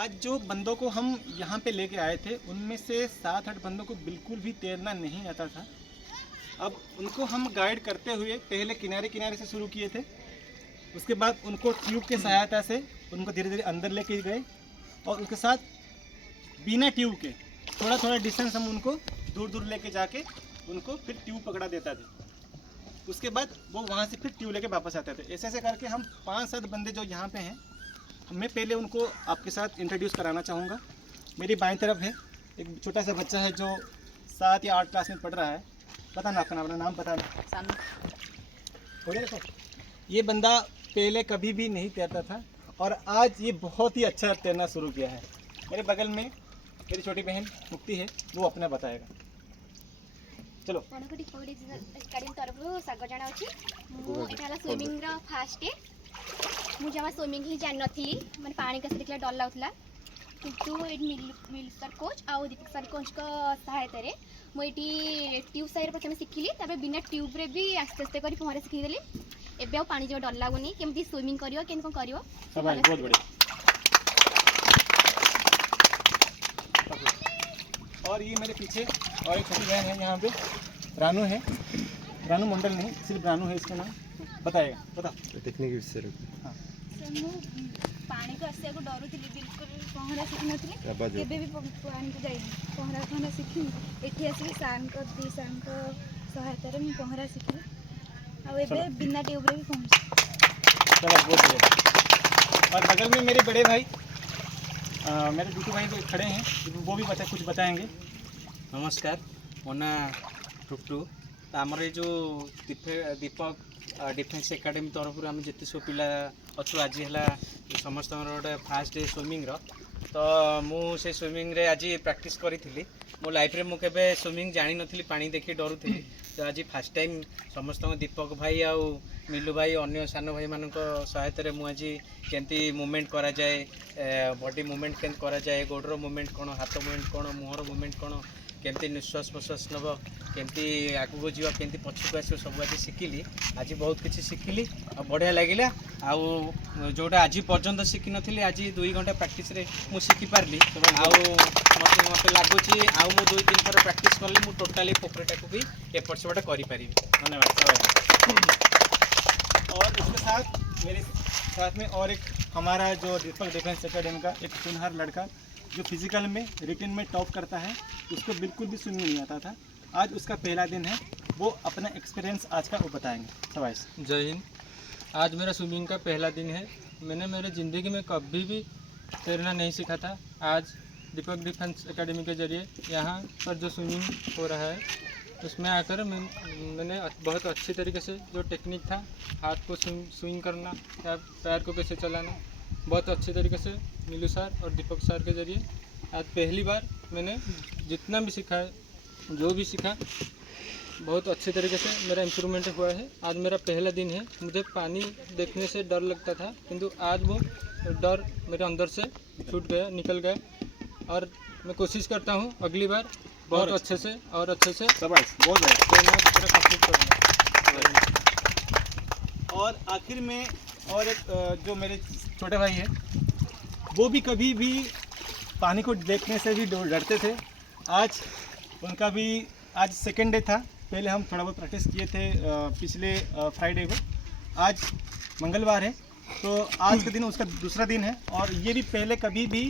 आज जो बंदों को हम यहाँ पे लेके आए थे उनमें से 7-8 बंदों को बिल्कुल भी तैरना नहीं आता था। अब उनको हम गाइड करते हुए पहले किनारे किनारे से शुरू किए थे, उसके बाद उनको ट्यूब की सहायता से उनको धीरे धीरे अंदर लेके गए और उसके साथ बिना ट्यूब के थोड़ा थोड़ा डिस्टेंस हम उनको दूर दूर लेके जाके उनको फिर ट्यूब पकड़ा देता था। उसके बाद वो वहाँ से फिर ट्यूब लेके वापस आते थे। ऐसे ऐसे करके हम 5-7 बंदे जो यहाँ पे हैं, मैं पहले उनको आपके साथ इंट्रोड्यूस कराना चाहूँगा। मेरी बाईं तरफ है एक छोटा सा बच्चा है जो 7 या 8 क्लास में पढ़ रहा है। पता ना अपना नाम बताना। हो गया। ये बंदा पहले कभी भी नहीं तैरता था और आज ये बहुत ही अच्छा तैरना शुरू किया है। मेरे बगल में मेरी छोटी बहन मुक्ति है, वो अपना बताएगा। चलो। स्विमिंग फास्ट डे मुझे जमा स्विमिंग ही जान नी मैंने पानी कैसे देखला डर लगुला किंतु मिल सर कोच आउ दीपक सर कोच को सहायता रे मुझे ट्यूब साइड प्रथम शिखिली बिना ट्यूब रे भी आस्ते आस्ते कर पहरा शिखीदेली। एबे आ पानी जो डर लगुनि केमती स्विमिंग करियो केन कोन करियो। बहुत बढ़िया। और ये मेरे पीछे और एक छोटी बहन है, यहाँ पे रानू है। रानू मंडल नहीं, सिर्फ रानू है इसका नाम। बताएगा, बता। टेक्निक विषय हाँ पानी को आसिया को डरुली बिल्कुल पहरा शिखी नी भी पानी को जाइए पहरा शिखी एठी आसिक सार दी सार सहायता मुझे पहरा शिखी आ बिना ट्यूब रे भी पहुँच। चलो बहुत बढ़िया। और बगल में मेरे बड़े भाई मेरे दूसरे भाई तो खड़े हैं, वो भी कुछ बताएंगे। नमस्कार, मो ना टुकटू। तो आमर ये जो दीपक डिफेन्स एकेडमी तरफ आम जिते सब पिला अच्छु आज है समस्त गोटे फास्ट डे स्विमिंग तो मुझे स्विमिंग रे आज प्रैक्टिस करी मो लाइफ रे मुझे स्विमिंग जानी नी पानी देखी डरुली। तो आज फास्ट टाइम समस्त दीपक भाई आउ मिलू भाई अन्य सान भाई मान सहायता मुझे केमती मुवमेंट करा जाए, बॉडी मुवमेंट केमती करा जाए, गोड़र मुवमेंट कौन, हाथ मुवमेंट कौन, मुहर मुवमेंट कौन, केमती निश्वास प्रश्वास नब, केमती आगू जा, केमती पछक आस सब आज शिखिली। आज बहुत किसी शिखिली और बढ़िया लगिला। आउ जोटा आज पर्यंत शिखी नी आज 2 घंटा प्रैक्टिस रे मु शिखी पारली। मत लगुच आउ 2-3 थर प्रैक्टिस कली मु टोटाली पोखरीटा को भी एपट सेपट करी। धन्यवाद। और इसके साथ मेरे साथ में और एक हमारा जो दीपक डिफेंस एकेडमी का एक सुनहर लड़का जो फिजिकल में रिटन में टॉप करता है, उसको बिल्कुल भी स्विमिंग नहीं आता था। आज उसका पहला दिन है, वो अपना एक्सपीरियंस आज का वो बताएंगे। सवाइस जय हिंद। आज मेरा स्विमिंग का पहला दिन है। मैंने मेरे ज़िंदगी में कभी भी तैरना नहीं सीखा था। आज दीपक डिफेंस एकेडमी के ज़रिए यहाँ पर जो स्विमिंग हो रहा है उसमें आकर मैंने बहुत अच्छी तरीके से जो टेक्निक था, हाथ को स्विंग करना या पैर को कैसे चलाना, बहुत अच्छी तरीके से नीलू सर और दीपक सर के ज़रिए आज पहली बार मैंने जितना भी सीखा है, जो भी सीखा, बहुत अच्छे तरीके से मेरा इम्प्रूवमेंट हुआ है। आज मेरा पहला दिन है। मुझे पानी देखने से डर लगता था, किंतु आज वो डर मेरे अंदर से छूट गया, निकल गया और मैं कोशिश करता हूँ अगली बार बहुत अच्छे से और अच्छे से बहुत कंप्लीट करूँगा। और आखिर में और एक जो मेरे छोटे भाई हैं, वो भी कभी भी पानी को देखने से भी डरते थे। आज उनका भी आज सेकेंड डे था। पहले हम थोड़ा बहुत प्रैक्टिस किए थे पिछले फ्राइडे को। आज मंगलवार है तो आज का दिन उसका दूसरा दिन है और ये भी पहले कभी भी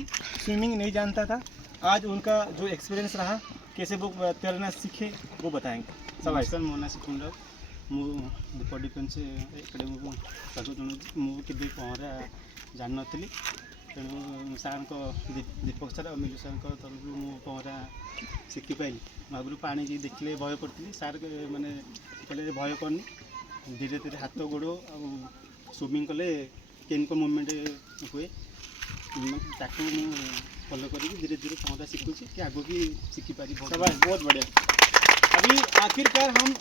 स्विमिंग नहीं जानता था। आज उनका जो एक्सपीरियंस रहा, कैसे वो तैरना सीखे, वो बताएंगे। नमस्कार, मो ना सिकुंड मु दीपक डिफेन्स एकेडमी को स्वागत जनाऊँ। मुझे पहरा जान नी तेणु सार दीपक सर और मिलू सर तरफ मु पहरा शिखी पाइली। आगुरी पानी की देखले भय करी, सार मैंने कहले भय करनी, धीरे धीरे हाथ गोड़ स्विमिंग कले केन को मुवमेंट हुए ताकू फॉलो करी धीरे धीरे पहरा शिखुची कि आगू भी शिखी पारी। बहुत बढ़िया। अभी आखिरकार हम